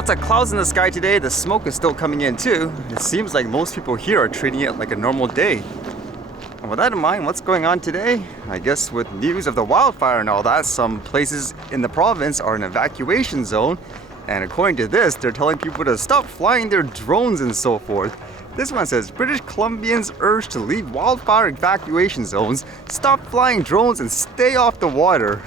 Lots of clouds in the sky today. The smoke is still coming in too. It seems like most people here are treating it like a normal day. And with that in mind, what's going on today? I guess with news of the wildfire and all that, some places in the province are in evacuation zone. And according to this, they're telling people to stop flying their drones and so forth. This one says, British Columbians urged to leave wildfire evacuation zones, stop flying drones and stay off the water.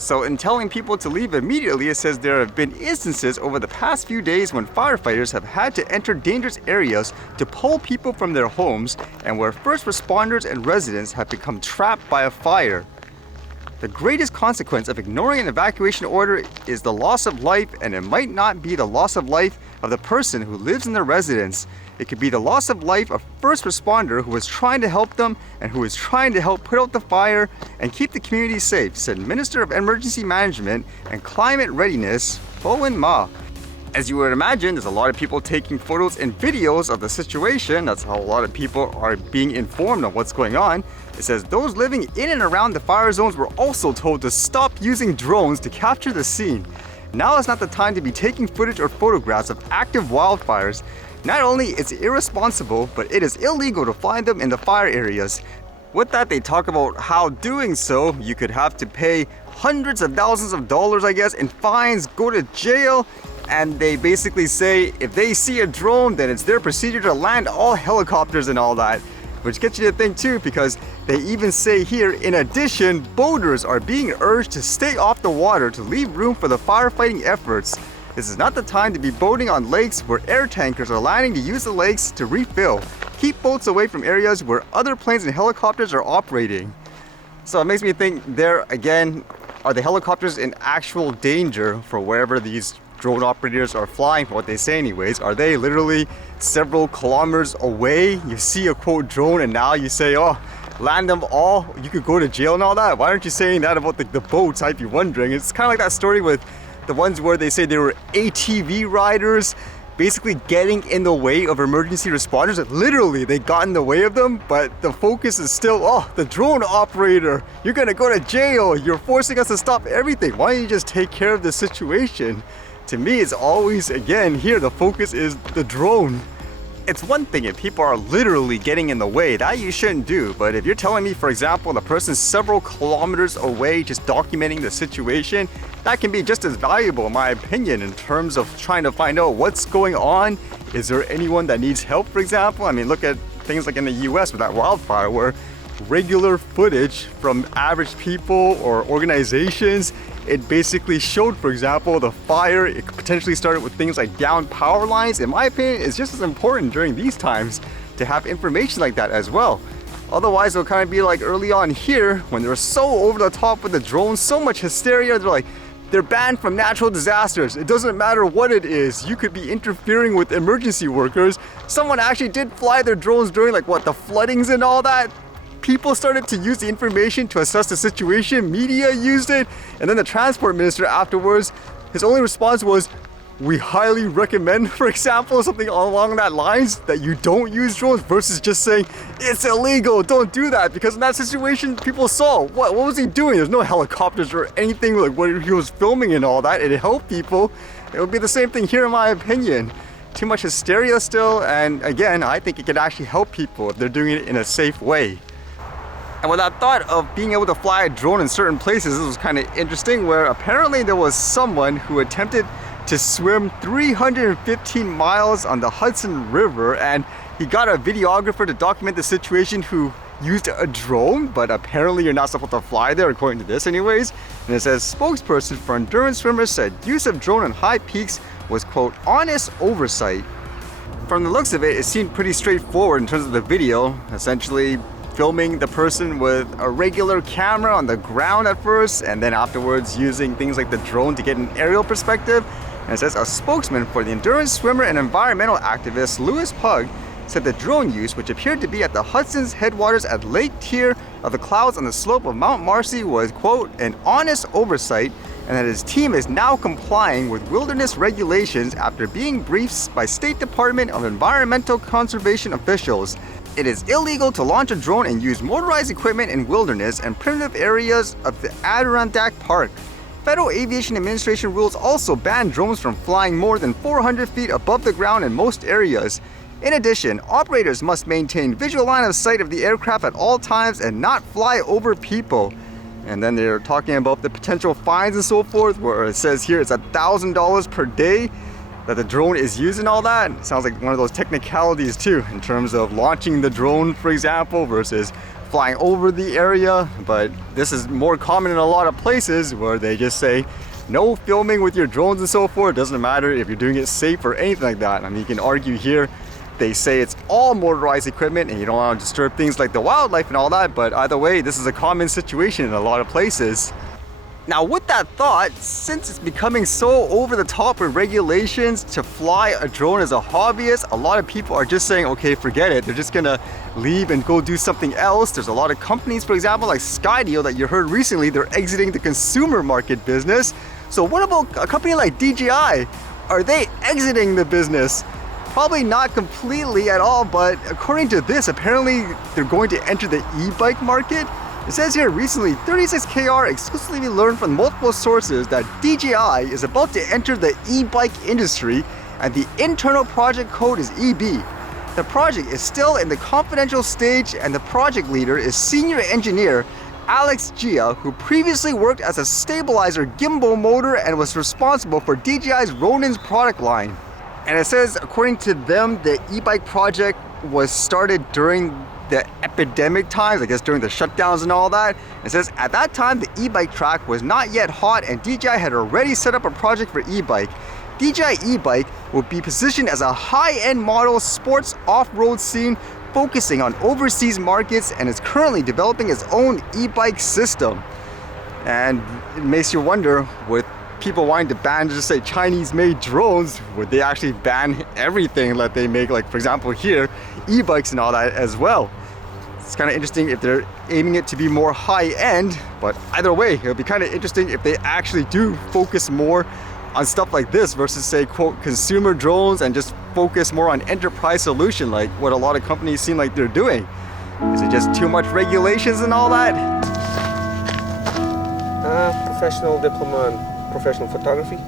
So in telling people to leave immediately, it says there have been instances over the past few days when firefighters have had to enter dangerous areas to pull people from their homes and where first responders and residents have become trapped by a fire. The greatest consequence of ignoring an evacuation order is the loss of life, and it might not be the loss of life of the person who lives in their residence. It could be the loss of life of first responder who is trying to help them and who is trying to help put out the fire and keep the community safe, said Minister of Emergency Management and Climate Readiness, Bowen Ma. As you would imagine, there's a lot of people taking photos and videos of the situation. That's how a lot of people are being informed of what's going on. It says those living in and around the fire zones were also told to stop using drones to capture the scene. Now is not the time to be taking footage or photographs of active wildfires. Not only is it irresponsible, but it is illegal to fly them in the fire areas. With that, they talk about how doing so, you could have to pay hundreds of thousands of dollars, I guess, in fines, go to jail, and they basically say if they see a drone, then it's their procedure to land all helicopters and all that. Which gets you to think too, because they even say here, in addition, boaters are being urged to stay off the water to leave room for the firefighting efforts. This is not the time to be boating on lakes where air tankers are landing to use the lakes to refill. Keep boats away from areas where other planes and helicopters are operating. So it makes me think there again, are the helicopters in actual danger for wherever these drone operators are flying, for what they say anyways? Are they literally several kilometers away? You see a quote drone and now you say, oh, land them all, you could go to jail and all that? Why aren't you saying that about the boats? I'd be wondering. It's kind of like that story with the ones where they say they were ATV riders basically getting in the way of emergency responders. Literally, they got in the way of them, but the focus is still, oh, the drone operator, you're gonna go to jail, you're forcing us to stop everything. Why don't you just take care of the situation? To me, it's always, again, here, the focus is the drone. It's one thing if people are literally getting in the way, that you shouldn't do. But if you're telling me, for example, the person's several kilometers away just documenting the situation, that can be just as valuable in my opinion in terms of trying to find out what's going on. Is there anyone that needs help, for example? I mean, look at things like in the US with that wildfire where regular footage from average people or organizations, it basically showed, for example, the fire. It potentially started with things like down power lines. In my opinion, it's just as important during these times to have information like that as well. Otherwise, it'll kind of be like early on here when they were so over the top with the drones, so much hysteria. They're like, they're banned from natural disasters. It doesn't matter what it is. You could be interfering with emergency workers. Someone actually did fly their drones during like what, the floodings and all that. People started to use the information to assess the situation. Media used it. And then the transport minister afterwards, his only response was, we highly recommend, for example, something along that lines, that you don't use drones, versus just saying, it's illegal, don't do that. Because in that situation, people saw, what was he doing? There's no helicopters or anything like what he was filming and all that. It helped people. It would be the same thing here in my opinion. Too much hysteria still, and again, I think it could actually help people if they're doing it in a safe way. And with that thought of being able to fly a drone in certain places, this was kind of interesting, where apparently there was someone who attempted to swim 315 miles on the Hudson River, and he got a videographer to document the situation who used a drone, but apparently you're not supposed to fly there according to this anyways. And it says, spokesperson for endurance swimmers said use of drone on high peaks was, quote, honest oversight. From the looks of it, it seemed pretty straightforward in terms of the video. Essentially filming the person with a regular camera on the ground at first, and then afterwards using things like the drone to get an aerial perspective. And it says a spokesman for the endurance swimmer and environmental activist Louis Pugh said the drone use, which appeared to be at the Hudson's headwaters at Lake Tier of the clouds on the slope of Mount Marcy, was, quote, an honest oversight, and that his team is now complying with wilderness regulations after being briefed by State Department of Environmental Conservation officials. It is illegal to launch a drone and use motorized equipment in wilderness and primitive areas of the Adirondack Park. Federal Aviation Administration rules also ban drones from flying more than 400 feet above the ground in most areas. In addition, operators must maintain visual line of sight of the aircraft at all times and not fly over people. And then they're talking about the potential fines and so forth, where it says here it's $1,000 per day that the drone is used and all that. It sounds like one of those technicalities too, in terms of launching the drone, for example, versus flying over the area. But this is more common in a lot of places where they just say no filming with your drones and so forth. It doesn't matter if you're doing it safe or anything like that. I mean, you can argue here, they say it's all motorized equipment and you don't want to disturb things like the wildlife and all that, but either way, this is a common situation in a lot of places. Now with that thought, since it's becoming so over the top with regulations to fly a drone as a hobbyist, a lot of people are just saying, okay, forget it. They're just gonna leave and go do something else. There's a lot of companies, for example, like Skydio that you heard recently, they're exiting the consumer market business. So what about a company like DJI? Are they exiting the business? Probably not completely at all, but according to this, apparently they're going to enter the e-bike market. It says here recently, 36KR exclusively learned from multiple sources that DJI is about to enter the e-bike industry and the internal project code is EB. The project is still in the confidential stage and the project leader is senior engineer Alex Gia, who previously worked as a stabilizer gimbal motor and was responsible for DJI's Ronin's product line. And it says, according to them, the e-bike project was started during the epidemic times, I guess during the shutdowns and all that. It says, at that time, the e-bike track was not yet hot and DJI had already set up a project for e-bike. DJI E-bike will be positioned as a high-end model sports off-road scene focusing on overseas markets and is currently developing its own e-bike system. And it makes you wonder, with people wanting to ban, just say Chinese-made drones, would they actually ban everything that they make, like for example here, e-bikes and all that as well? It's kind of interesting if they're aiming it to be more high-end, but either way, it'll be kind of interesting if they actually do focus more on stuff like this versus say, quote, consumer drones and just focus more on enterprise solution like what a lot of companies seem like they're doing. Is it just too much regulations and all that? Professional diploma in professional photography.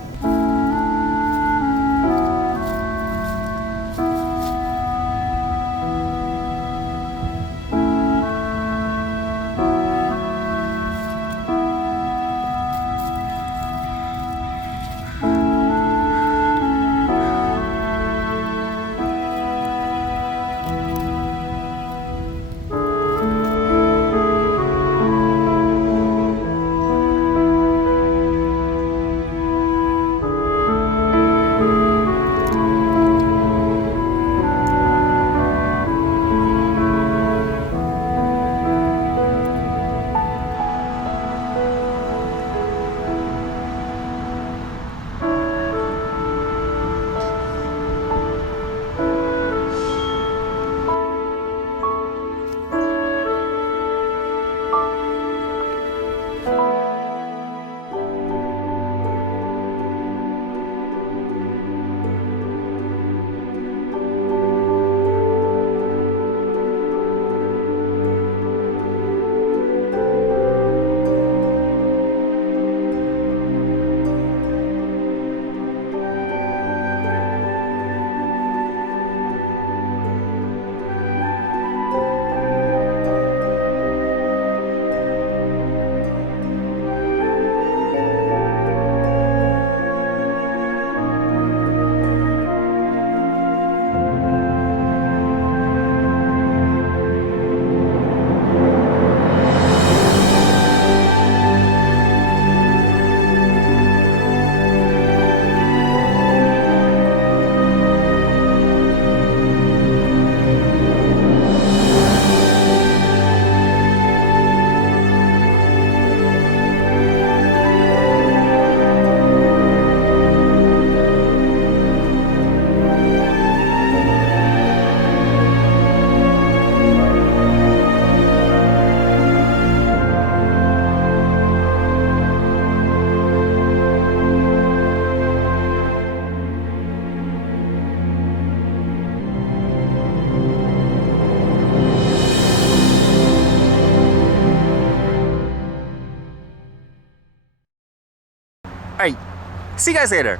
See you guys later.